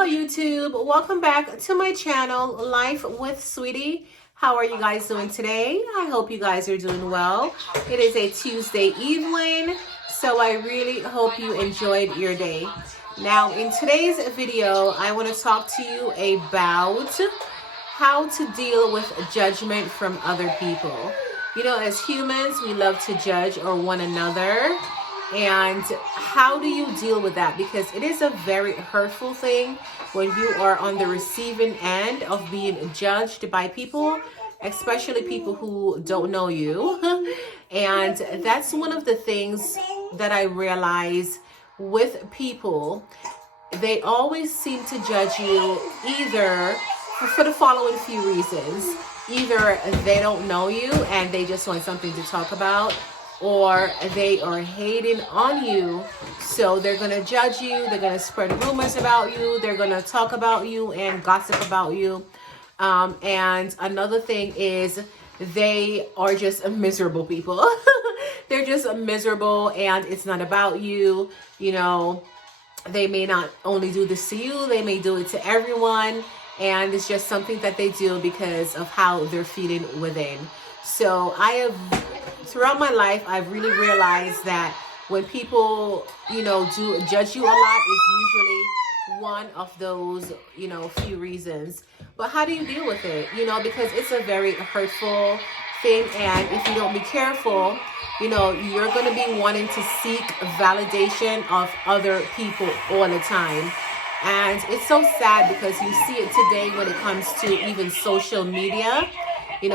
Hello YouTube, welcome back to my channel, Life with Sweetie. How are you guys doing today? I hope you guys are doing well. It is a Tuesday evening, so I really hope you enjoyed your day. Now in today's video, I want to talk to you about how to deal with judgment from other people. You know, as humans, we love to judge one another. And how do you deal with that? Because it is a very hurtful thing when you are on the receiving end of being judged by people, especially people who don't know you. And that's one of the things that I realize with people. They always seem to judge you either for the following few reasons. Either they don't know you and they just want something to talk about, or they are hating on you, so they're going to judge you, they're going to spread rumors about you, they're going to talk about you and gossip about you. And another thing is they are just miserable people. They're just miserable and it's not about you. You know, they may not only do this to you, they may do it to everyone. And it's just something that they do because of how they're feeling within. So throughout my life, I've really realized that when people, do judge you a lot, is usually one of those, few reasons. But how do you deal with it? Because it's a very hurtful thing. And if you don't be careful, you're going to be wanting to seek validation of other people all the time. And it's so sad because you see it today when it comes to even social media.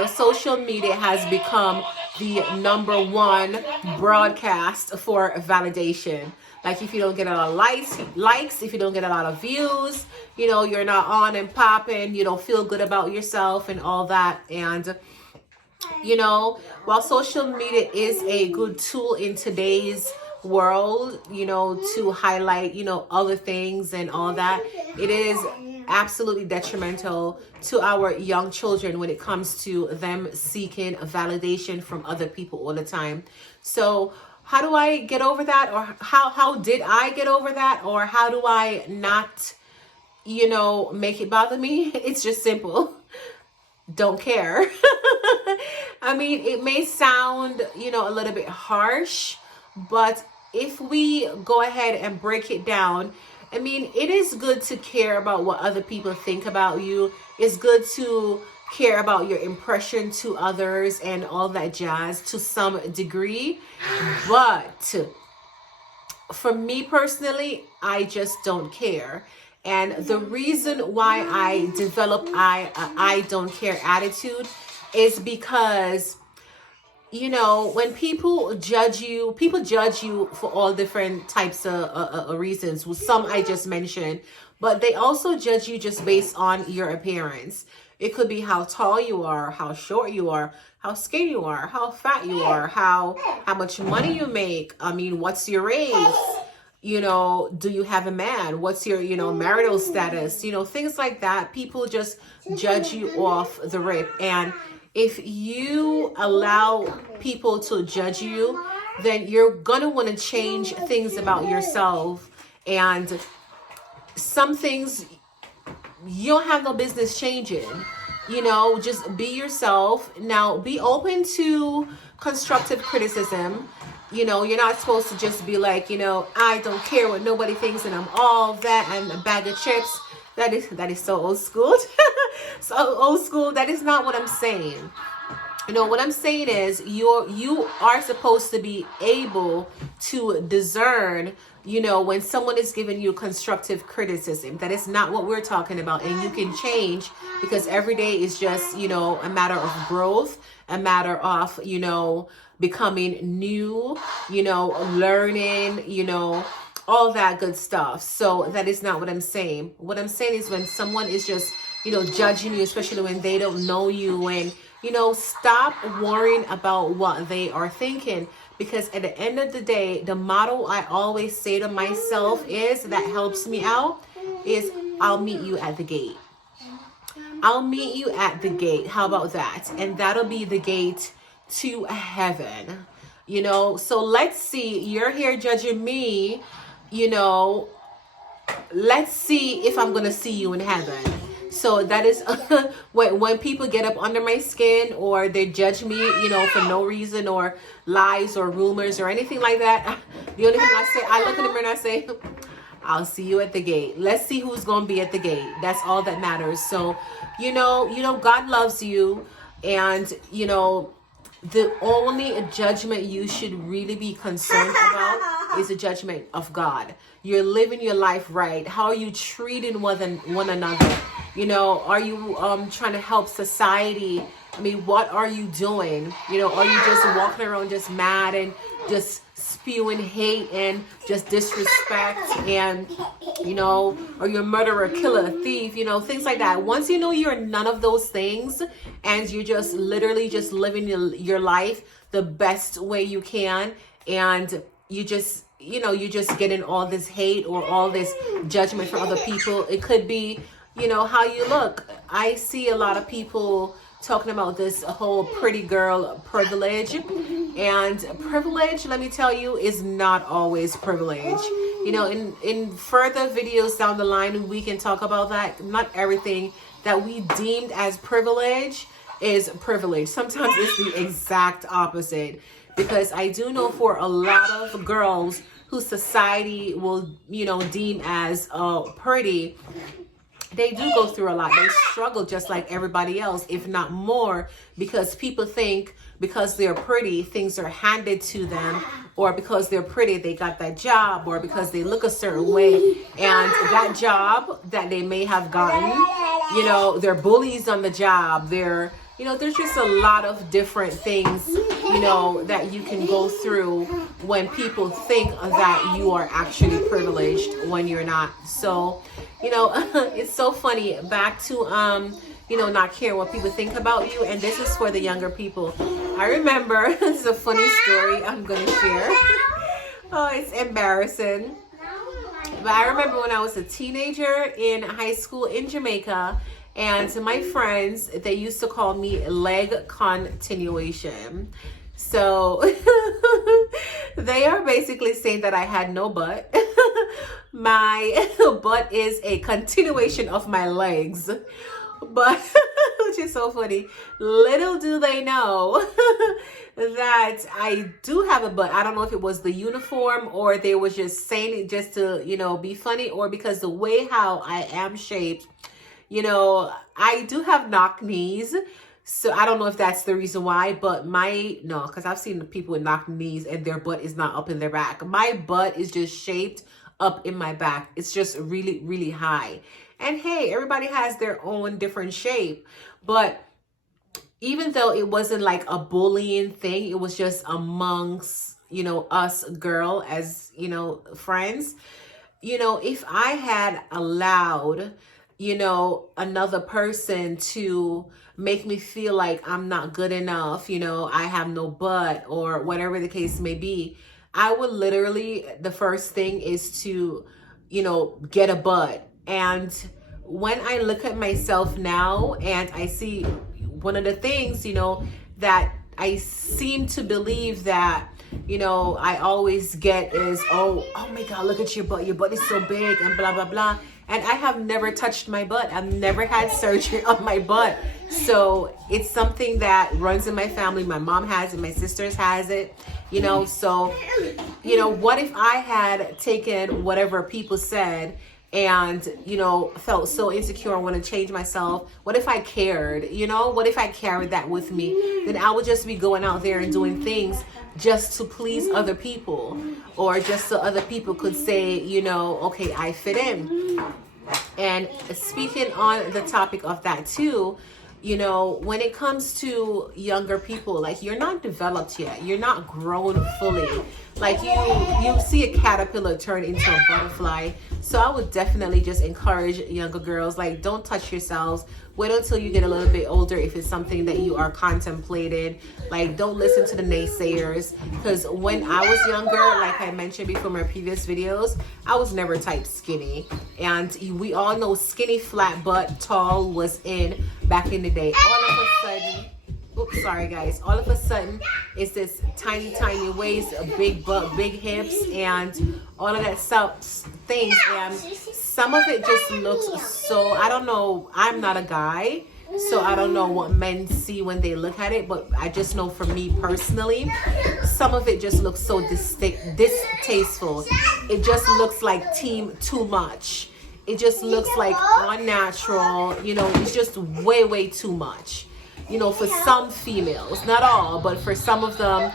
Social media has become the #1 broadcast for validation. Like if you don't get a lot of likes, if you don't get a lot of views, you're not on and popping, you don't feel good about yourself and all that. And, while social media is a good tool in today's world, to highlight, other things and all that, it is absolutely detrimental to our young children when it comes to them seeking validation from other people all the time. So how do I get over that? Or how did I get over that? Or how do I not, make it bother me? It's just simple. Don't care. I mean, it may sound, a little bit harsh, but if we go ahead and break it down, I mean, it is good to care about what other people think about you. It's good to care about your impression to others and all that jazz to some degree. But for me personally, I just don't care. And the reason why I developed I don't care attitude is because when people judge you for all different types of reasons. Well, some I just mentioned, but they also judge you just based on your appearance. It could be how tall you are, how short you are, how skinny you are, how fat you are, how much money you make. I mean, what's your race? Do you have a man? What's your, marital status? Things like that. People just judge you off the rip. And if you allow people to judge you, then you're going to want to change things about yourself. And some things you don't have no business changing. Just be yourself. Now, be open to constructive criticism. You're not supposed to just be like, I don't care what nobody thinks and I'm all that and a bag of chips. That is so old school. So old school. That is not what I'm saying. What I'm saying is you are supposed to be able to discern, when someone is giving you constructive criticism. That is not what we're talking about. And you can change because every day is just, a matter of growth, a matter of, becoming new, learning, all that good stuff. So that is not what I'm saying. What I'm saying is when someone is just, judging you, especially when they don't know you, and, stop worrying about what they are thinking. Because at the end of the day, the motto I always say to myself is, that helps me out, is I'll meet you at the gate. I'll meet you at the gate. How about that? And that'll be the gate to heaven. So let's see, you're here judging me, let's see if I'm going to see you in heaven. So that is when people get up under my skin or they judge me, you know, for no reason, or lies or rumors or anything like that. The only thing I say, I look in the mirror and I say, I'll see you at the gate. Let's see who's going to be at the gate. That's all that matters. So, you know, God loves you. And, you know, the only judgment you should really be concerned about is the judgment of God. You're living your life right. How are you treating one another? You know, are you trying to help society? I mean, what are you doing? You know, are you just walking around just mad and just spewing hate and just disrespect? And, you know, are you a murderer, killer, thief, you know, things like that. Once you know you're none of those things and you're just literally just living your life the best way you can, and you just, you know, you're just getting all this hate or all this judgment from other people. It could be, you know, how you look. I see a lot of people talking about this whole pretty girl privilege, and privilege, let me tell you, is not always privilege. You know, in further videos down the line, we can talk about that. Not everything that we deemed as privilege is privilege. Sometimes it's the exact opposite, because I do know for a lot of girls who society will, you know, deem as pretty, they do go through a lot. They struggle just like everybody else, if not more, because people think because they're pretty, things are handed to them, or because they're pretty, they got that job, or because they look a certain way, and that job that they may have gotten, you know, they're bullies on the job. They're, you know, there's just a lot of different things, you know, that you can go through when people think that you are actually privileged when you're not. So, you know, it's so funny. Back to, you know, not caring what people think about you. And this is for the younger people. I remember, this is a funny story I'm going to share. Oh, it's embarrassing. But I remember when I was a teenager in high school in Jamaica, and my friends, they used to call me leg continuation. So they are basically saying that I had no butt. My butt is a continuation of my legs. But, which is so funny. Little do they know that I do have a butt. I don't know if it was the uniform or they was just saying it just to, you know, be funny, or because the way how I am shaped. You know, I do have knock knees, so I don't know if that's the reason why, but no, because I've seen the people with knock knees and their butt is not up in their back. My butt is just shaped up in my back. It's just really, really high. And hey, everybody has their own different shape, but even though it wasn't like a bullying thing, it was just amongst, you know, us girl as, you know, friends. You know, if I had allowed, you know, another person to make me feel like I'm not good enough, you know, I have no butt or whatever the case may be, I would literally, the first thing is to, you know, get a butt. And when I look at myself now and I see one of the things, you know, that I seem to believe that, you know, I always get is, oh my God, look at your butt is so big and blah, blah, blah. And I have never touched my butt. I've never had surgery on my butt. So it's something that runs in my family. My mom has it. My sisters has it. You know, so, you know, what if I had taken whatever people said and, you know, felt so insecure and want to change myself? What if I cared? You know, what if I carried that with me? Then I would just be going out there and doing things just to please other people, or just so other people could say, you know, okay, I fit in. And speaking on the topic of that too, you know, when it comes to younger people, like, you're not developed yet. You're not grown fully. Like, you see a caterpillar turn into a butterfly. So I would definitely just encourage younger girls, like, don't touch yourselves. Wait until you get a little bit older if it's something that you are contemplating. Like, don't listen to the naysayers. Because when I was younger, like I mentioned before in my previous videos, I was never type skinny. And we all know skinny, flat butt, tall was in back in the day. All of a sudden, oops, sorry guys. All of a sudden, it's this tiny, tiny waist, a big butt, big hips, and all of that stuff, things. And some of it just looks so, I don't know, I'm not a guy, so I don't know what men see when they look at it, but I just know for me personally, some of it just looks so distasteful. It just looks like too much. It just looks like unnatural, you know, it's just way too much. You know, for some females, not all, but for some of them,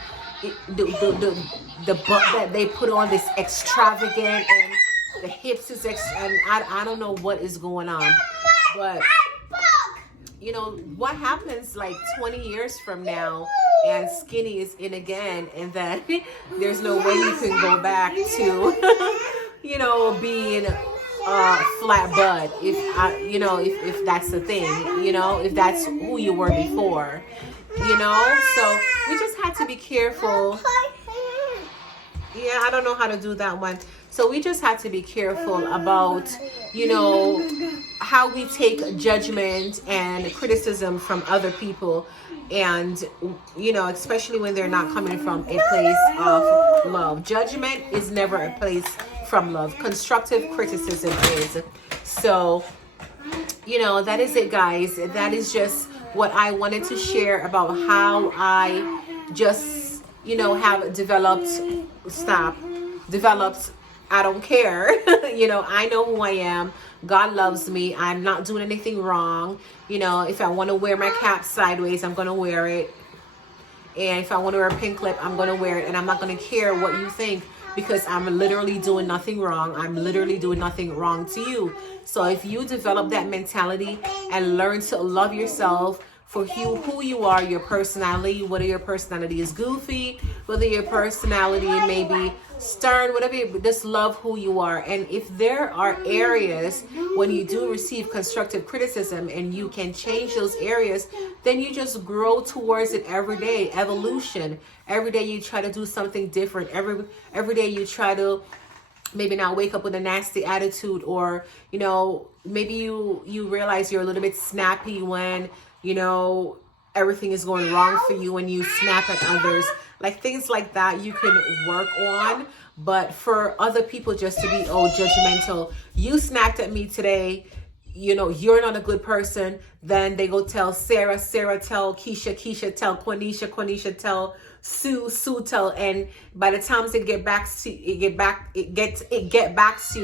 the butt that they put on is extravagant, and the hips is and I don't know what is going on, but you know what happens like 20 years from now, and skinny is in again, and then there's no way you can go back to you know, being flat butt, you know, if that's the thing, you know, if that's who you were before, you know. So we just had to be careful. Yeah, I don't know how to do that one. So we just had to be careful about, you know, how we take judgment and criticism from other people, and you know, especially when they're not coming from a place of love. Judgment is never a place from love. Constructive criticism is. So, you know, that is it, guys. That is just what I wanted to share about how I just, you know, have developed, I don't care. You know, I know who I am. God loves me. I'm not doing anything wrong. You know, if I want to wear my cap sideways, I'm going to wear it. And if I want to wear a pink lip, I'm going to wear it. And I'm not going to care what you think, because I'm literally doing nothing wrong. I'm literally doing nothing wrong to you. So if you develop that mentality and learn to love yourself for who you are, your personality, whether your personality is goofy, whether your personality may be stern, whatever, just love who you are. And if there are areas when you do receive constructive criticism and you can change those areas, then you just grow towards it every day. Evolution. Every day you try to do something different. Every day you try to maybe not wake up with a nasty attitude, or you know, maybe you realize you're a little bit snappy when, you know, everything is going wrong for you, when you snap at others. Like things like that you can work on. But for other people just to be judgmental, you snapped at me today, you know, you're not a good person, then they go tell Sarah, tell Keisha, tell Quanisha, tell Sue, tell, and by the time it get back to you,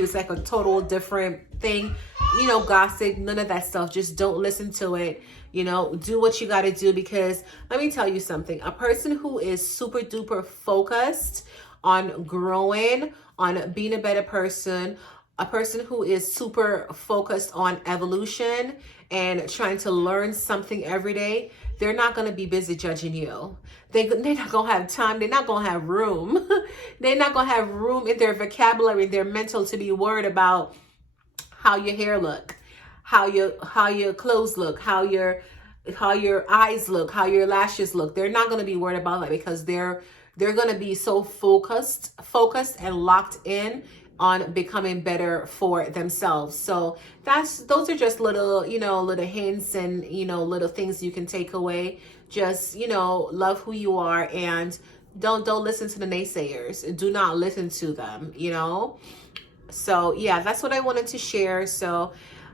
it's like a total different thing. You know, gossip, none of that stuff. Just don't listen to it. You know, do what you got to do, because let me tell you something. A person who is super duper focused on growing, on being a better person, a person who is super focused on evolution and trying to learn something every day, they're not going to be busy judging you. They're not going to have time. They're not going to have room. They're not going to have room in their vocabulary, their mental, to be worried about how your hair look, how your clothes look, how your eyes look, how your lashes look. They're not going to be worried about that, because they're going to be so focused and locked in on becoming better for themselves. So those are just little, you know, little hints and, you know, little things you can take away. Just, you know, love who you are, and don't listen to the naysayers. Do not listen to them, you know. So yeah, that's what I wanted to share. So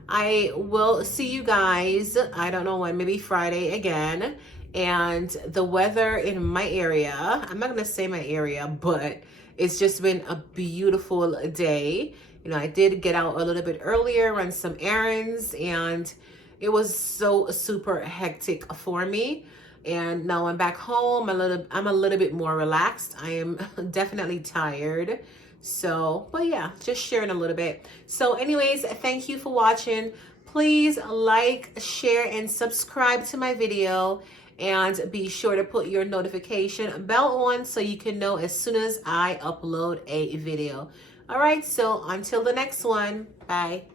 I will see you guys, I don't know when, maybe Friday again. And the weather in my area, I'm not going to say my area, but it's just been a beautiful day. You know, I did get out a little bit earlier, run some errands, and it was so super hectic for me. And now I'm back home. I'm a little bit more relaxed. I am definitely tired. So, but yeah, just sharing a little bit. So anyways, thank you for watching. Please like, share, and subscribe to my video. And be sure to put your notification bell on so you can know as soon as I upload a video. All right, so until the next one, bye.